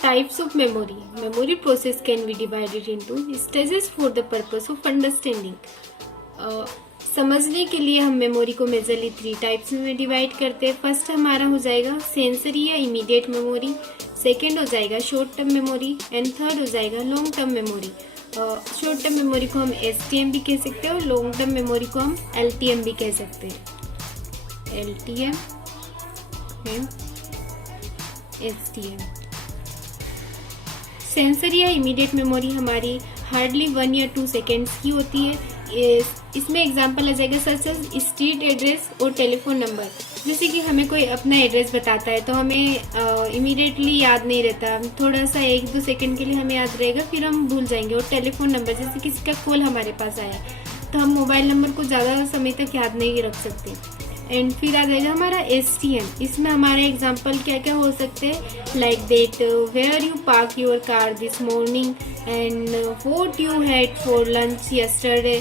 Types of memory. Memory process can be divided into stages for the purpose of understanding. समझने के लिए हम memory को majorly 3 types में डिवाइड करते हैं। फर्स्ट हमारा हो जाएगा सेंसरी या इमीडिएट मेमोरी, सेकेंड हो जाएगा short term memory and third हो जाएगा long term memory. Short term memory को हम STM भी कह सकते हैं और लॉन्ग टर्म मेमोरी को हम LTM भी कह सकते हैं। LTM and STM। सेंसरी या इमीडिएट मेमोरी हमारी हार्डली 1 या 2 सेकेंड्स की होती है। इसमें एग्जांपल आ जाएगा सच एज स्ट्रीट एड्रेस और टेलीफोन नंबर। जैसे कि हमें कोई अपना एड्रेस बताता है तो हमें इमीडिएटली याद नहीं रहता, थोड़ा सा 1-2 सेकंड के लिए हमें याद रहेगा, फिर हम भूल जाएंगे। और टेलीफोन नंबर, जैसे किसी का कॉल हमारे पास आया तो हम मोबाइल नंबर को ज़्यादा समय तक याद नहीं रख सकते। एंड फिर आ जाएगा हमारा STM। इसमें हमारे एग्जाम्पल क्या क्या हो सकते हैं, like date, where you park your car this morning and what you had for lunch yesterday.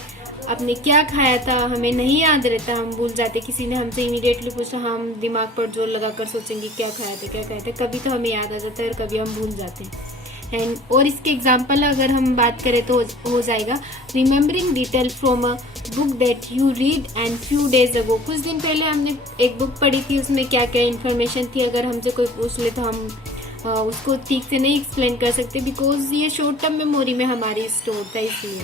आपने क्या खाया था हमें नहीं याद रहता, हम भूल जाते। किसी ने हमसे इमीडिएटली पूछा, हम दिमाग पर जोर लगाकर सोचेंगे क्या खाया था। कभी तो हमें याद आ जाता है और कभी हम भूल जाते हैं। एंड और इसके एग्जाम्पल अगर हम बात करें तो हो जाएगा remembering detail from a book that you read and few days ago. कुछ दिन पहले हमने एक बुक पढ़ी थी, उसमें क्या क्या इन्फॉर्मेशन थी, अगर हमसे कोई पूछ ले तो हम उसको ठीक से नहीं एक्सप्लेन कर सकते, बिकॉज ये शॉर्ट टर्म मेमोरी में हमारी स्टोर था, इसलिए।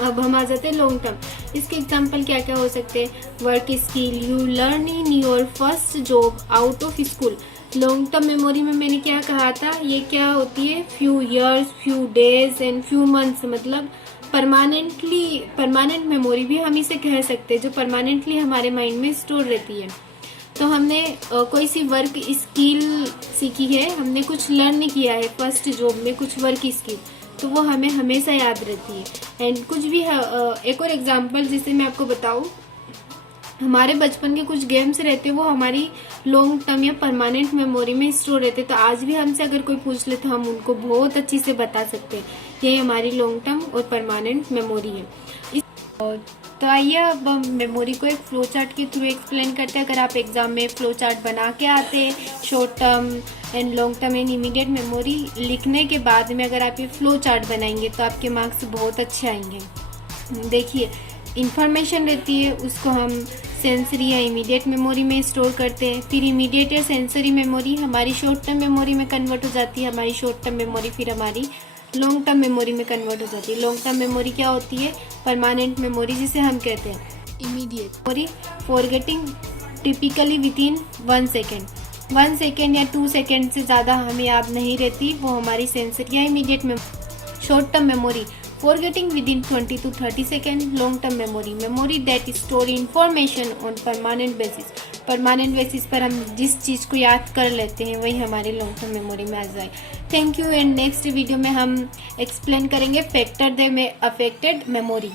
अब हम आ जाते हैं लॉन्ग टर्म। इसके एग्जाम्पल क्या क्या हो सकते हैं, work skill you learn in your first job out of school. Long term memory में मैंने क्या कहा था, ये क्या होती है, few years, few days and few months, मतलब परमानेंट मेमोरी भी हम इसे कह सकते हैं, जो परमानेंटली हमारे माइंड में स्टोर रहती है। तो हमने कोई सी वर्क स्किल सीखी है, हमने कुछ लर्न किया है फर्स्ट जॉब में, कुछ वर्क स्किल, तो वो हमें हमेशा याद रहती है। एंड कुछ भी एक और एग्जांपल जिसे मैं आपको बताऊं, हमारे बचपन के कुछ गेम्स रहते हैं, वो हमारी लॉन्ग टर्म या परमानेंट मेमोरी में स्टोर रहते हैं। तो आज भी हमसे अगर कोई पूछ ले तो हम उनको बहुत अच्छी से बता सकते हैं। ये हमारी लॉन्ग टर्म और परमानेंट मेमोरी है। तो आइए अब हम मेमोरी को एक फ्लो चार्ट के थ्रू एक्सप्लेन करते हैं। अगर आप एग्जाम में फ्लो चार्ट बना के आते हैं, short term and long term and immediate memory लिखने के बाद में अगर आप ये फ्लो चार्ट बनाएंगे तो आपके मार्क्स बहुत अच्छे आएंगे। देखिए, इंफॉर्मेशन रहती है, उसको हम सेंसरी या इमीडिएट मेमोरी में स्टोर करते हैं। फिर इमीडिएट या सेंसरी मेमोरी हमारी शॉर्ट टर्म मेमोरी में कन्वर्ट हो जाती है। हमारी शॉर्ट टर्म मेमोरी फिर हमारी लॉन्ग टर्म मेमोरी में कन्वर्ट हो जाती है। लॉन्ग टर्म मेमोरी क्या होती है, परमानेंट मेमोरी जिसे हम कहते हैं। Immediate memory forgetting typically within 1 second. 1 second या 2 सेकेंड से ज़्यादा हमें याद नहीं रहती, वो हमारी सेंसरी या immediate memory. Short term memory forgetting within 20 to 30 second. Long term memory that store information on permanent basis. Permanent basis पर हम जिस चीज़ को याद कर लेते हैं वही हमारे लॉन्ग टर्म मेमोरी में आ जाए। Thank you. And next video में हम एक्सप्लेन करेंगे फैक्टर दैट में अफेक्टेड मेमोरी।